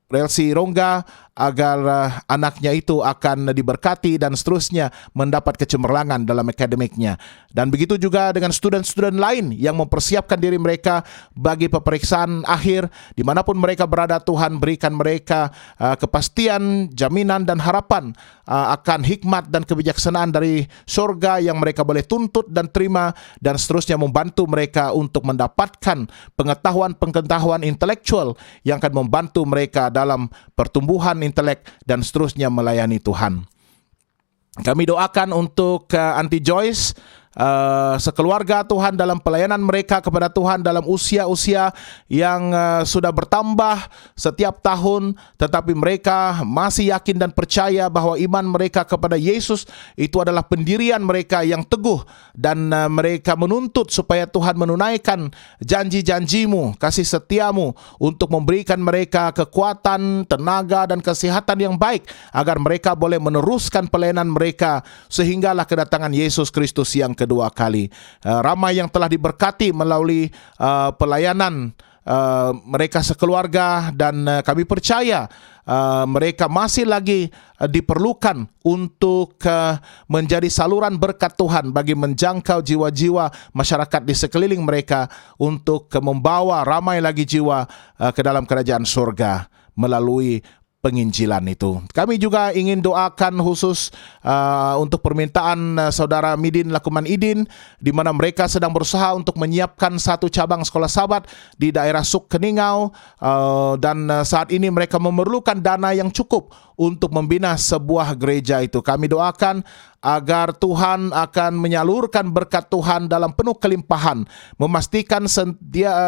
Relsi Rongga, agar anaknya itu akan diberkati dan seterusnya mendapat kecemerlangan dalam akademiknya. Dan begitu juga dengan student-student lain yang mempersiapkan diri mereka bagi peperiksaan akhir. Dimanapun mereka berada, Tuhan berikan mereka kepastian, jaminan dan harapan akan hikmat dan kebijaksanaan dari surga yang mereka boleh tuntut dan terima, dan seterusnya membantu mereka untuk mendapatkan pengetahuan-pengetahuan intelektual yang akan membantu mereka dalam pertumbuhan intelek dan seterusnya melayani Tuhan. Kami doakan untuk Auntie Joyce, sekeluarga Tuhan, dalam pelayanan mereka kepada Tuhan dalam usia-usia yang sudah bertambah setiap tahun, tetapi mereka masih yakin dan percaya bahwa iman mereka kepada Yesus itu adalah pendirian mereka yang teguh, dan mereka menuntut supaya Tuhan menunaikan janji-janjimu, kasih setiamu untuk memberikan mereka kekuatan, tenaga dan kesehatan yang baik agar mereka boleh meneruskan pelayanan mereka sehinggalah kedatangan Yesus Kristus yang kedua kali. Ramai yang telah diberkati melalui pelayanan mereka sekeluarga, dan kami percaya mereka masih lagi diperlukan untuk menjadi saluran berkat Tuhan bagi menjangkau jiwa-jiwa masyarakat di sekeliling mereka, untuk membawa ramai lagi jiwa ke dalam kerajaan surga melalui penginjilan itu. Kami juga ingin doakan khusus untuk permintaan saudara Midin Lakuman Idin, di mana mereka sedang berusaha untuk menyiapkan satu cabang sekolah Sabat di daerah Suk Keningau, dan saat ini mereka memerlukan dana yang cukup untuk membina sebuah gereja itu. Kami doakan agar Tuhan akan menyalurkan berkat Tuhan dalam penuh kelimpahan, memastikan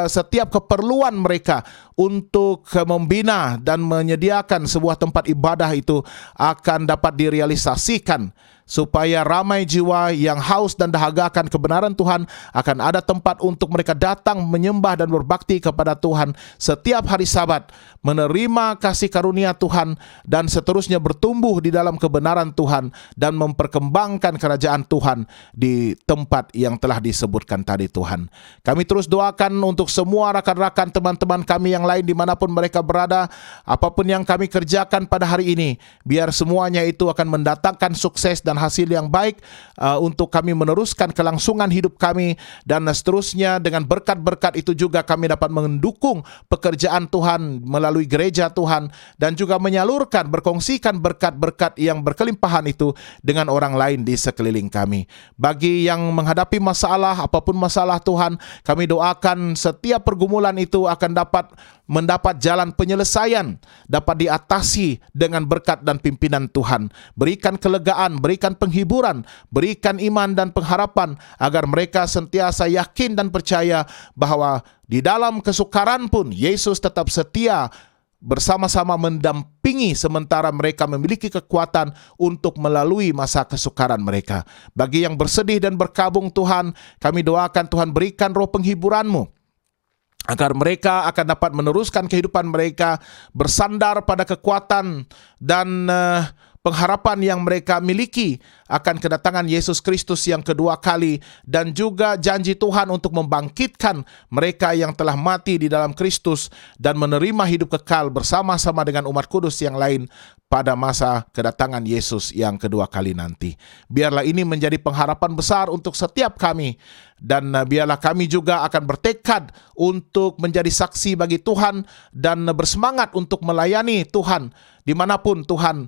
setiap keperluan mereka untuk membina dan menyediakan sebuah tempat ibadah itu akan dapat direalisasikan, supaya ramai jiwa yang haus dan dahaga akan kebenaran Tuhan akan ada tempat untuk mereka datang menyembah dan berbakti kepada Tuhan setiap hari Sabat, menerima kasih karunia Tuhan, dan seterusnya bertumbuh di dalam kebenaran Tuhan dan memperkembangkan kerajaan Tuhan di tempat yang telah disebutkan tadi Tuhan. Kami terus doakan untuk semua rakan-rakan teman-teman kami yang lain dimanapun mereka berada, apapun yang kami kerjakan pada hari ini, biar semuanya itu akan mendatangkan sukses dan hasil yang baik untuk kami meneruskan kelangsungan hidup kami, dan seterusnya dengan berkat-berkat itu juga kami dapat mendukung pekerjaan Tuhan melalui gereja Tuhan, dan juga menyalurkan, berkongsikan berkat-berkat yang berkelimpahan itu dengan orang lain di sekeliling kami. Bagi yang menghadapi masalah, apapun masalah Tuhan, kami doakan setiap pergumulan itu akan mendapat jalan penyelesaian, dapat diatasi dengan berkat dan pimpinan Tuhan. Berikan kelegaan, berikan penghiburan, berikan iman dan pengharapan, agar mereka sentiasa yakin dan percaya bahwa di dalam kesukaran pun Yesus tetap setia bersama-sama mendampingi sementara mereka memiliki kekuatan untuk melalui masa kesukaran mereka. Bagi yang bersedih dan berkabung Tuhan, kami doakan Tuhan berikan roh penghiburan-Mu, agar mereka akan dapat meneruskan kehidupan mereka bersandar pada kekuatan dan pengharapan yang mereka miliki akan kedatangan Yesus Kristus yang kedua kali, dan juga janji Tuhan untuk membangkitkan mereka yang telah mati di dalam Kristus dan menerima hidup kekal bersama-sama dengan umat kudus yang lain pada masa kedatangan Yesus yang kedua kali nanti. Biarlah ini menjadi pengharapan besar untuk setiap kami, dan biarlah kami juga akan bertekad untuk menjadi saksi bagi Tuhan dan bersemangat untuk melayani Tuhan dimanapun Tuhan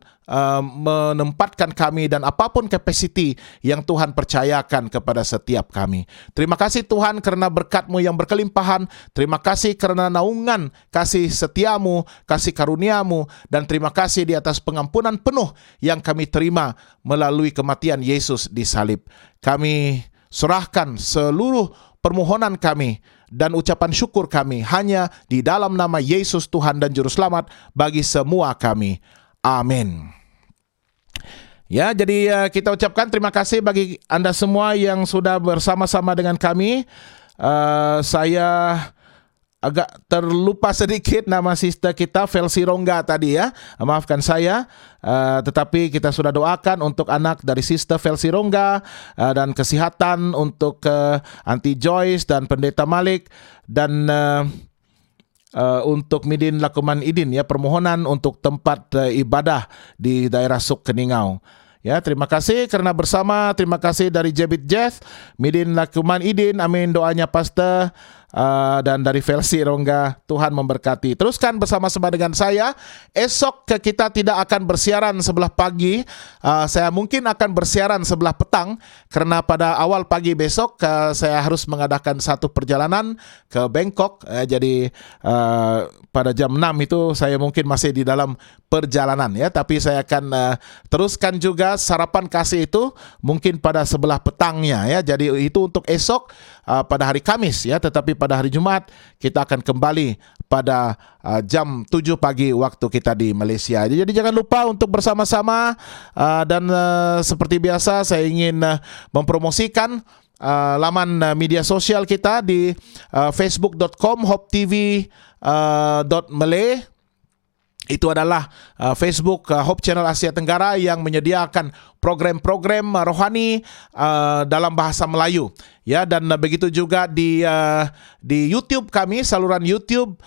menempatkan kami dan apapun kapasiti yang Tuhan percayakan kepada setiap kami. Terima kasih Tuhan karena berkat-Mu yang berkelimpahan. Terima kasih karena naungan kasih setia-Mu, kasih karunia-Mu, dan terima kasih di atas pengampunan penuh yang kami terima melalui kematian Yesus di salib. Kami serahkan seluruh permohonan kami dan ucapan syukur kami hanya di dalam nama Yesus Tuhan dan Juru Selamat bagi semua kami. Amin. Ya, jadi kita ucapkan terima kasih bagi Anda semua yang sudah bersama-sama dengan kami. Saya agak terlupa sedikit nama sister kita, Felsi Rongga tadi ya. Maafkan saya. Tetapi kita sudah doakan untuk anak dari sister Felsi Rongga, dan kesehatan untuk Auntie Joyce dan Pendeta Malik, dan untuk Midin Lakuman Idin ya, permohonan untuk tempat ibadah di daerah Suk Keningau. Ya, terima kasih karena bersama. Terima kasih dari Jebit Jeff, Midin Lakuman Idin, amin doanya Pastor, dan dari Felsi Rongga. Tuhan memberkati. Teruskan bersama-sama dengan saya. Esok kita tidak akan bersiaran sebelah pagi. Saya mungkin akan bersiaran sebelah petang karena pada awal pagi besok saya harus mengadakan satu perjalanan ke Bangkok. Jadi pada jam 6 itu saya mungkin masih di dalam perjalanan ya, tapi saya akan teruskan juga sarapan kasih itu mungkin pada sebelah petangnya ya. Jadi itu untuk esok pada hari Kamis ya, tetapi pada hari Jumat kita akan kembali pada jam 7 pagi waktu kita di Malaysia. Jadi jangan lupa untuk bersama-sama, dan seperti biasa saya ingin mempromosikan laman media sosial kita di facebook.com/hopetv.malay. Itu adalah Facebook Hope Channel Asia Tenggara yang menyediakan program-program rohani dalam bahasa Melayu. Ya, dan begitu juga di YouTube kami, saluran YouTube,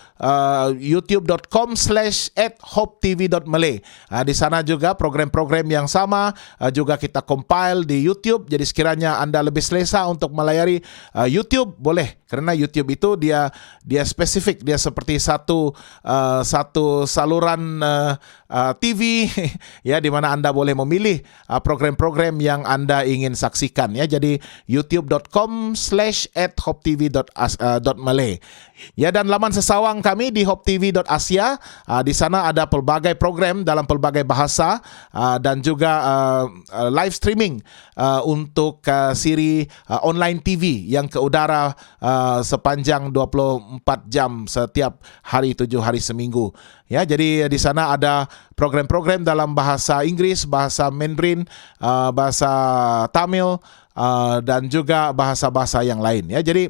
youtube.com/hopetv.malay. Di sana juga program-program yang sama juga kita compile di YouTube. Jadi sekiranya Anda lebih selesa untuk melayari YouTube, boleh, karena YouTube itu dia spesifik, dia seperti satu saluran TV ya, di mana Anda boleh memilih program-program yang Anda ingin saksikan ya. Jadi youtube.com/hopetv.malay. Ya, dan laman sesawang kami di hopetv.asia. Di sana ada pelbagai program dalam pelbagai bahasa, dan juga live streaming untuk siri online TV yang ke udara sepanjang 24 jam setiap hari, 7 hari seminggu. Ya, jadi di sana ada program-program dalam bahasa Inggris, bahasa Mandarin, bahasa Tamil, dan juga bahasa-bahasa yang lain ya. Jadi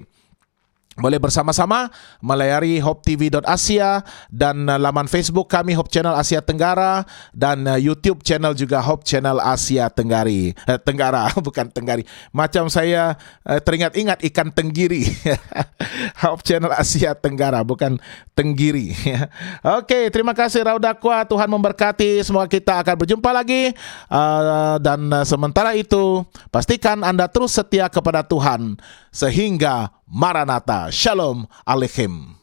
boleh bersama-sama melayari hopetv.asia dan laman Facebook kami Hope Channel Asia Tenggara, dan YouTube channel juga Hope Channel Asia Tenggara, bukan Tenggari. Macam saya teringat-ingat ikan tenggiri. Hope Channel Asia Tenggara, bukan tenggiri. Oke, terima kasih Raudakwa. Tuhan memberkati. Semoga kita akan berjumpa lagi. Dan sementara itu, pastikan Anda terus setia kepada Tuhan sehingga Maranatha. Shalom Aleichem.